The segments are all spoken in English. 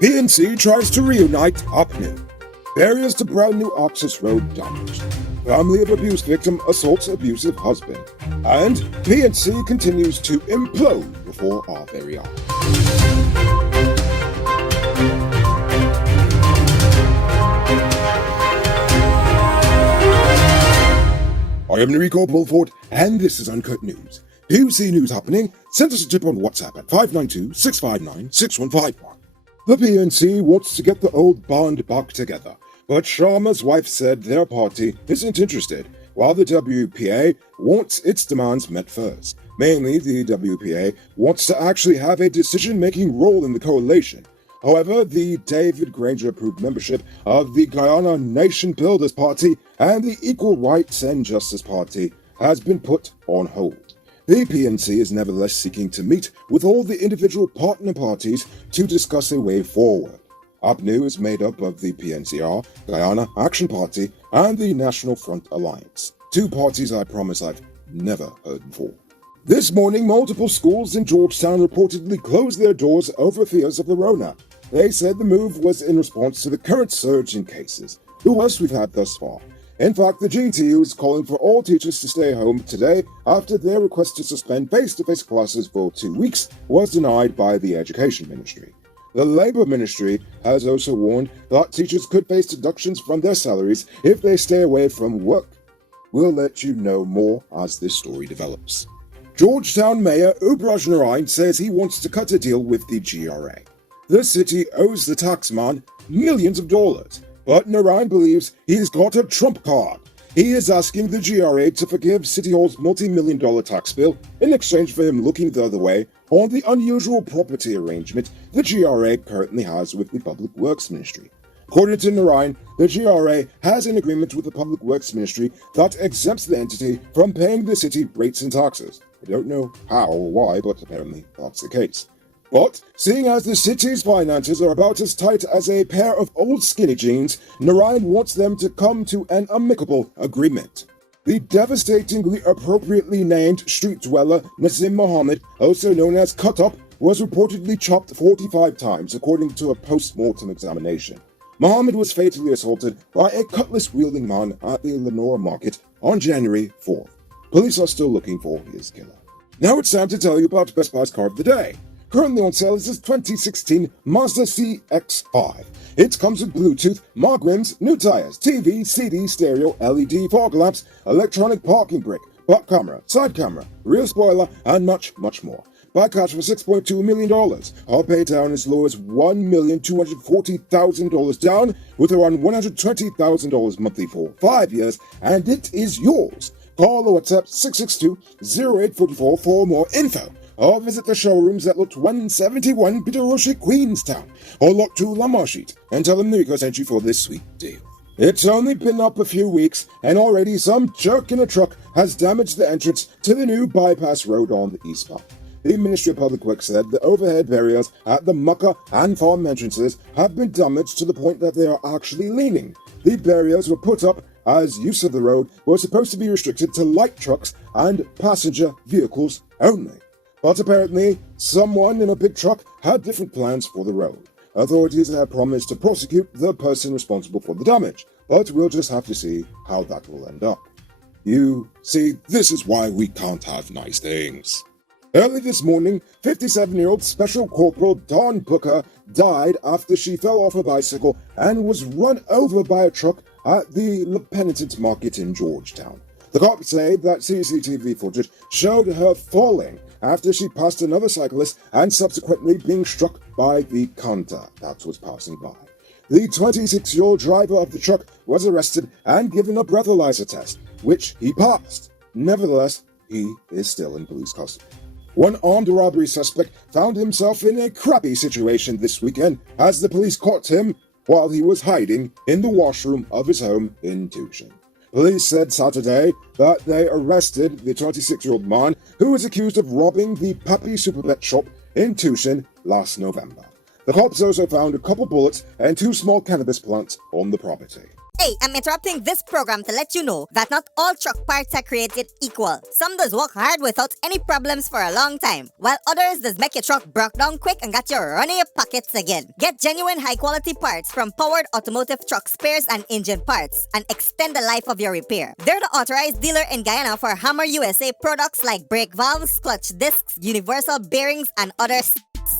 PNC tries to reunite up new. Barriers to brand new access road damaged. Family of abuse victim assaults abusive husband. And PNC continues to implode before our very eyes. I am Enrico Bulford, and this is Uncut News. Do you see news happening? Send us a tip on WhatsApp at 592-659-6151. The PNC wants to get the old band back together, but Sharma's wife said their party isn't interested, while the WPA wants its demands met first. Mainly, the WPA wants to actually have a decision-making role in the coalition. However, the David Granger-approved membership of the Guyana Nation Builders Party and the Equal Rights and Justice Party has been put on hold. The PNC is nevertheless seeking to meet with all the individual partner parties to discuss a way forward. APNU is made up of the PNCR, Guyana Action Party, and the National Front Alliance. Two parties I promise I've never heard before. This morning, multiple schools in Georgetown reportedly closed their doors over fears of the Rona. They said the move was in response to the current surge in cases, the worst we've had thus far. In fact, the GTU is calling for all teachers to stay home today after their request to suspend face-to-face classes for 2 weeks was denied by the Education Ministry. The Labour Ministry has also warned that teachers could face deductions from their salaries if they stay away from work. We'll let you know more as this story develops. Georgetown Mayor Ubraj Narain says he wants to cut a deal with the GRA. The city owes the taxman millions of dollars, but Narain believes he's got a trump card. He is asking the GRA to forgive City Hall's multi-million-dollar tax bill in exchange for him looking the other way on the unusual property arrangement the GRA currently has with the Public Works Ministry. According to Narain, the GRA has an agreement with the Public Works Ministry that exempts the entity from paying the city rates and taxes. I don't know how or why, but apparently that's the case. But, seeing as the city's finances are about as tight as a pair of old skinny jeans, Narain wants them to come to an amicable agreement. The devastatingly appropriately named street dweller Nazim Mohammed, also known as Cut Up, was reportedly chopped 45 times according to a post-mortem examination. Mohammed was fatally assaulted by a cutlass-wielding man at the Lenore Market on January 4th. Police are still looking for his killer. Now it's time to tell you about Best Buy's car of the day. Currently on sale is this 2016 Mazda CX-5. It comes with Bluetooth, mag rims, new tires, TV, CD, stereo, LED, fog lamps, electronic parking brake, back camera, side camera, rear spoiler, and much, much more. Buy cash for $6.2 million. I'll pay down as low as $1,240,000 down with around $120,000 monthly for 5 years, and it is yours. Call or WhatsApp 662-0844 for more info. Or visit the showrooms at Lot 171 Peterroche, Queenstown, or Lot 2 Lamar Street, and tell them Nico sent you for this sweet deal. It's only been up a few weeks, and already some jerk in a truck has damaged the entrance to the new bypass road on the eastbound. The Ministry of Public Works said the overhead barriers at the Mucka and farm entrances have been damaged to the point that they are actually leaning. The barriers were put up as use of the road was supposed to be restricted to light trucks and passenger vehicles only. But apparently, someone in a big truck had different plans for the road. Authorities have promised to prosecute the person responsible for the damage, but we'll just have to see how that will end up. You see, this is why we can't have nice things. Early this morning, 57-year-old Special Corporal Dawn Booker died after she fell off a bicycle and was run over by a truck at the Le Penitent Market in Georgetown. The cops say that CCTV footage showed her falling after she passed another cyclist and subsequently being struck by the canter that was passing by. The 26-year-old driver of the truck was arrested and given a breathalyzer test, which he passed. Nevertheless, he is still in police custody. One armed robbery suspect found himself in a crappy situation this weekend as the police caught him while he was hiding in the washroom of his home in Tucson. Police said Saturday that they arrested the 26-year-old man who was accused of robbing the Puppy Superpet shop in Tucson last November. The cops also found a couple bullets and 2 small cannabis plants on the property. Hey, I'm interrupting this program to let you know that not all truck parts are created equal. Some does work hard without any problems for a long time, while others does make your truck broke down quick and got you running your pockets again. Get genuine high quality parts from Powered Automotive truck spares and engine parts and extend the life of your repair. They're the authorized dealer in Guyana for Hammer USA products like brake valves, clutch discs, universal bearings, and others.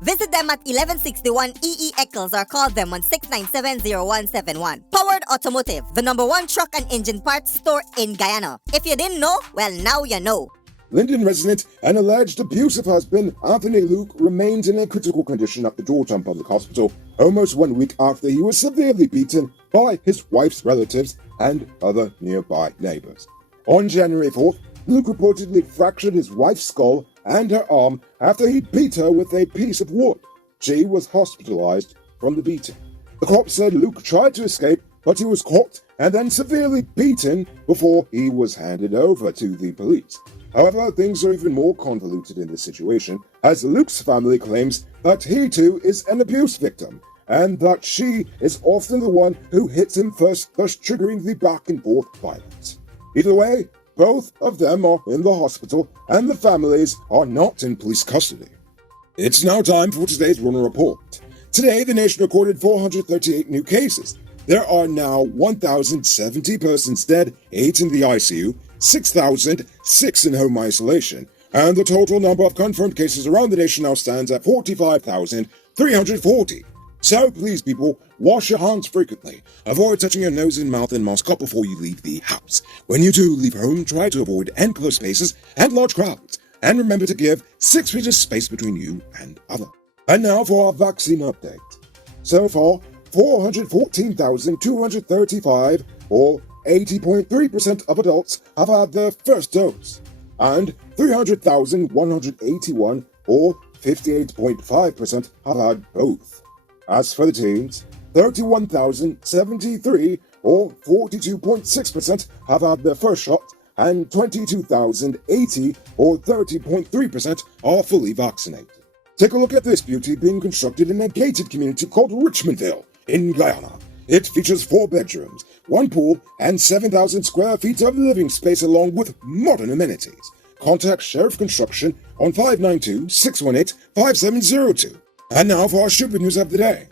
Visit them at 1161 EE Eccles or call them on 697-0171. Powered Automotive, the #1 truck and engine parts store in Guyana. If you didn't know, well, now you know. Linden resident and alleged abusive husband Anthony Luke remains in a critical condition at the Georgetown Public Hospital almost 1 week after he was severely beaten by his wife's relatives and other nearby neighbors. On January 4th, Luke reportedly fractured his wife's skull and her arm after he beat her with a piece of wood. She was hospitalized from the beating. The cops said Luke tried to escape, but he was caught and then severely beaten before he was handed over to the police. However, things are even more convoluted in this situation, as Luke's family claims that he too is an abuse victim, and that she is often the one who hits him first, thus triggering the back and forth violence. Either way, both of them are in the hospital, and the families are not in police custody. It's now time for today's Runner Report. Today, the nation recorded 438 new cases. There are now 1,070 persons dead, 8 in the ICU, 6,006 in home isolation, and the total number of confirmed cases around the nation now stands at 45,340. So please, people, wash your hands frequently. Avoid touching your nose and mouth and mask up before you leave the house. When you do leave home, try to avoid enclosed spaces and large crowds. And remember to give 6 feet of space between you and others. And now for our vaccine update. So far, 414,235, or 80.3% of adults, have had their first dose. And 300,181, or 58.5%, have had both. As for the teens, 31,073, or 42.6%, have had their first shot, and 22,080, or 30.3%, are fully vaccinated. Take a look at this beauty being constructed in a gated community called Richmondville, in Guyana. It features 4 bedrooms, 1 pool, and 7,000 square feet of living space along with modern amenities. Contact Sheriff Construction on 592-618-5702. And now for our stupid news of the day.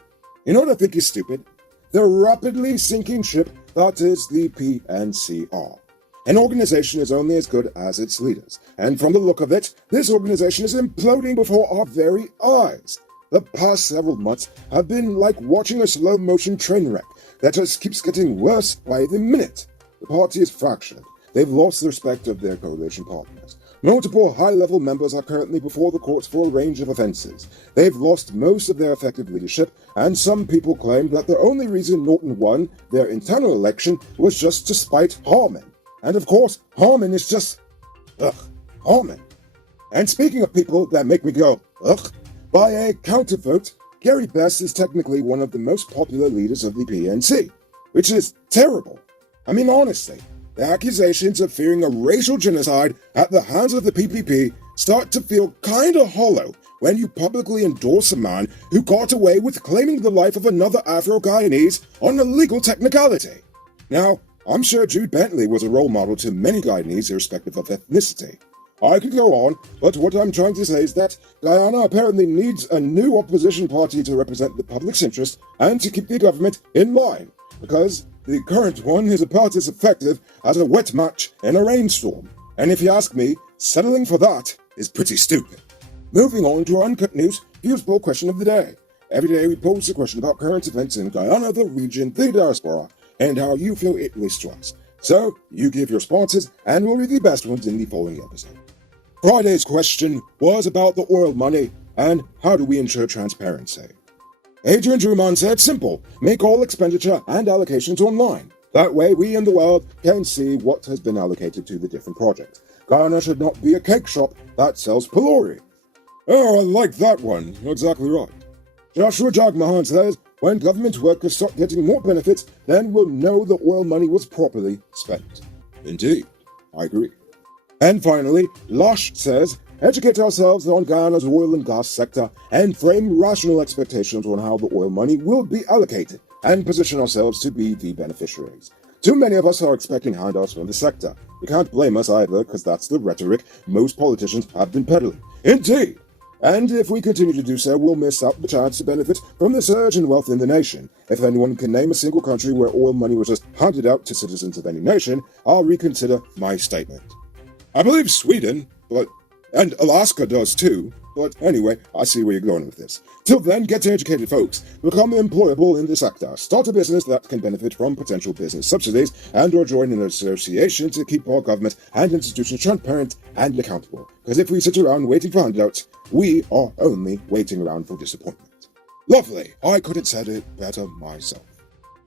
You know what I think is stupid? The rapidly sinking ship that is the PNCR. An organization is only as good as its leaders, and from the look of it, this organization is imploding before our very eyes. The past several months have been like watching a slow-motion train wreck that just keeps getting worse by the minute. The party is fractured. They've lost the respect of their coalition partners. Multiple high-level members are currently before the courts for a range of offenses. They've lost most of their effective leadership, and some people claim that the only reason Norton won their internal election was just to spite Harman. And of course, Harman is just... Harman. And speaking of people that make me go, by a countervote, Gary Bess is technically one of the most popular leaders of the PNC, which is terrible. I mean, honestly. The accusations of fearing a racial genocide at the hands of the PPP start to feel kinda hollow when you publicly endorse a man who got away with claiming the life of another Afro-Guyanese on a legal technicality. Now, I'm sure Jude Bentley was a role model to many Guyanese irrespective of ethnicity. I could go on, but what I'm trying to say is that Guyana apparently needs a new opposition party to represent the public's interest and to keep the government in line, because the current one is about as effective as a wet match in a rainstorm. And if you ask me, settling for that is pretty stupid. Moving on to our Uncut News Views Poll question of the day. Every day we pose a question about current events in Guyana, the region, the diaspora, and how you feel it relates to us. So, you give your responses, and we'll read the best ones in the following episode. Friday's question was about the oil money, and how do we ensure transparency? Adrian Drummond said, simple, make all expenditure and allocations online. That way we in the world can see what has been allocated to the different projects. Guyana should not be a cake shop that sells pillory. Oh, I like that one. You're exactly right. Joshua Jagmahan says, when government workers start getting more benefits, then we'll know the oil money was properly spent. Indeed, I agree. And finally, Lush says, educate ourselves on Guyana's oil and gas sector, and frame rational expectations on how the oil money will be allocated, and position ourselves to be the beneficiaries. Too many of us are expecting handouts from the sector. You can't blame us either, because that's the rhetoric most politicians have been peddling. Indeed! And if we continue to do so, we'll miss out the chance to benefit from the surge in wealth in the nation. If anyone can name a single country where oil money was just handed out to citizens of any nation, I'll reconsider my statement. I believe Sweden, and Alaska does too. But anyway, I see where you're going with this. Till then, get educated, folks. Become employable in the sector. Start a business that can benefit from potential business subsidies, and or join an association to keep our government and institutions transparent and accountable. Because if we sit around waiting for handouts, we are only waiting around for disappointment. Lovely. I couldn't have said it better myself.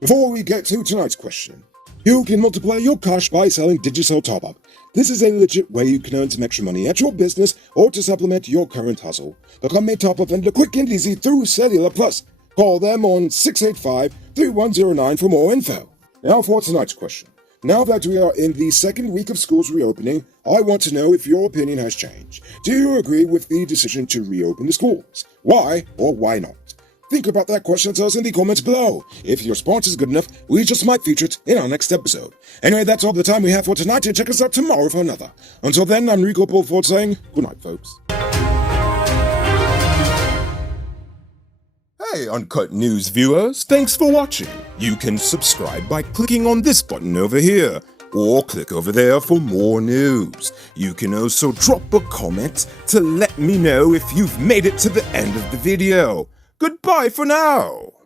Before we get to tonight's question, you can multiply your cash by selling digital top-up. This is a legit way you can earn some extra money at your business or to supplement your current hustle. Become a top-up vendor quick and easy through Cellular Plus. Call them on 685-3109 for more info. Now for tonight's question. Now that we are in the second week of schools reopening, I want to know if your opinion has changed. Do you agree with the decision to reopen the schools? Why or why not? Think about that question and tell us in the comments below. If your response is good enough, we just might feature it in our next episode. Anyway, that's all the time we have for tonight, and check us out tomorrow for another. Until then, I'm Rico Bulford saying good night, folks. Hey, Uncut News viewers, thanks for watching. You can subscribe by clicking on this button over here, or click over there for more news. You can also drop a comment to let me know if you've made it to the end of the video. Goodbye for now.